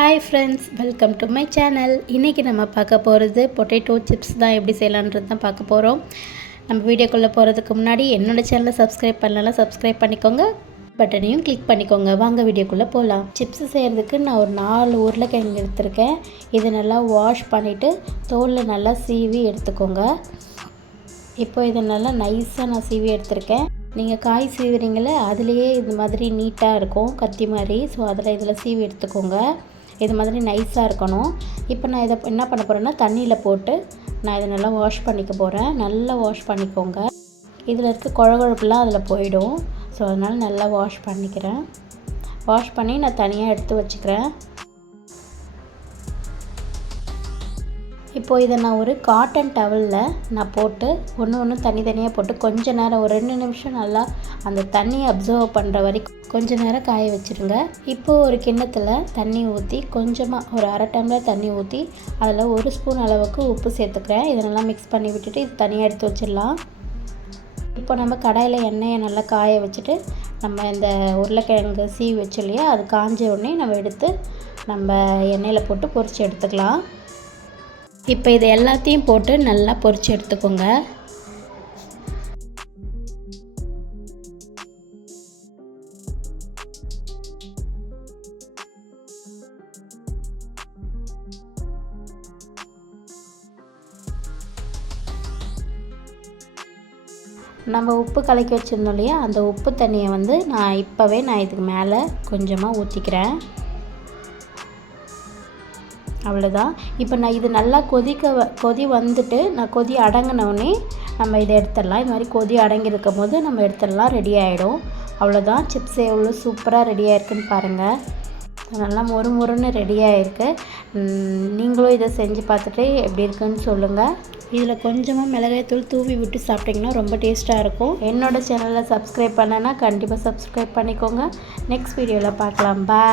Hi friends, welcome to my channel. இன்றைக்கி நம்ம பார்க்க போகிறது பொட்டேட்டோ சிப்ஸ் தான். எப்படி செய்யலான்றது தான் பார்க்க போகிறோம். நம்ம வீடியோக்குள்ளே போகிறதுக்கு முன்னாடி என்னோடய சேனலை சப்ஸ்கிரைப் பண்ணலாம், சப்ஸ்கிரைப் பண்ணிக்கோங்க, பட்டனையும் கிளிக் பண்ணிக்கோங்க. வாங்க வீடியோக்குள்ளே போகலாம். சிப்ஸ் செய்கிறதுக்கு நான் ஒரு 4 உருளைக்கிழங்கு எடுத்திருக்கேன். இதை நல்லா வாஷ் பண்ணிவிட்டு தோலில் நல்லா சீவி எடுத்துக்கோங்க. இப்போ இதை நல்லா நைஸாக நான் சீவி எடுத்திருக்கேன். நீங்கள் காய் சீவுறீங்களே அதுலேயே இது மாதிரி நீட்டாக இருக்கும், கத்தி மாதிரி. ஸோ இதில் சீவி எடுத்துக்கோங்க. இது மாதிரி நைஸாக இருக்கணும். இப்போ நான் இதை என்ன பண்ண போகிறேன்னா, தண்ணியில் போட்டு நான் இதை நல்லா வாஷ் பண்ணிக்க போகிறேன். நல்லா வாஷ் பண்ணிக்கோங்க. இதில் இருக்க கொழகொழப்புலாம் அதில் போயிடும். ஸோ அதனால் நல்லா வாஷ் பண்ணிக்கிறேன். வாஷ் பண்ணி நான் தனியாக எடுத்து வச்சுக்கிறேன். இப்போது இதை நான் ஒரு காட்டன் டவலில் நான் போட்டு ஒன்று தனித்தனியாக போட்டு கொஞ்ச நேரம் ஒரு 2 நிமிஷம் நல்லா அந்த தண்ணியை அப்சர்வ் பண்ணுற வரைக்கும் கொஞ்ச நேரம் காய வச்சுருங்க. இப்போது ஒரு கிண்ணத்தில் தண்ணி ஊற்றி கொஞ்சமாக ஒரு 1/2 டம்ளர் தண்ணி ஊற்றி அதில் 1 ஸ்பூன் அளவுக்கு உப்பு சேர்த்துக்கிறேன். இதை நல்லா மிக்ஸ் பண்ணி விட்டுட்டு இது தனியாக எடுத்து வச்சிடலாம். இப்போ நம்ம கடாயில் எண்ணெயை நல்லா காய வச்சுட்டு நம்ம இந்த உருளைக்கிழங்கு சீவி வச்சு இல்லையா, அது காஞ்ச உடனே நம்ம எடுத்து நம்ம எண்ணெயில் போட்டு பொரித்து எடுத்துக்கலாம். இப்போ இது எல்லாத்தையும் போட்டு நல்லா பொரித்து எடுத்துக்கோங்க. நம்ம உப்பு கலக்கி வச்சுருந்தோம் இல்லையா, அந்த உப்பு தண்ணியை நான் இதுக்கு மேலே கொஞ்சமாக ஊற்றிக்கிறேன். அவ்வளோதான். இப்போ நான் இது நல்லா கொதி வந்துட்டு நான் கொதி அடங்கினோடனே நம்ம இதை எடுத்துடலாம். இது மாதிரி கொதி அடங்கியிருக்கும் போது நம்ம எடுத்துடலாம். ரெடி ஆகிடும். அவ்வளோதான். சிப்ஸ் எவ்வளோ சூப்பராக ரெடி ஆகிருக்குன்னு பாருங்கள். நல்லா மொறுன்னு ரெடி ஆகிருக்கு. நீங்களும் இதை செஞ்சு பார்த்துட்டு எப்படி இருக்குன்னு சொல்லுங்கள். இதில் கொஞ்சமாக மிளகாய்த்தூள் தூவி விட்டு சாப்பிட்டிங்கன்னா ரொம்ப டேஸ்ட்டாக இருக்கும். என்னோடய சேனலை சப்ஸ்கிரைப் பண்ணனா கண்டிப்பாக சப்ஸ்கிரைப் பண்ணிக்கோங்க. நெக்ஸ்ட் வீடியோவில் பார்க்கலாம். பாய்.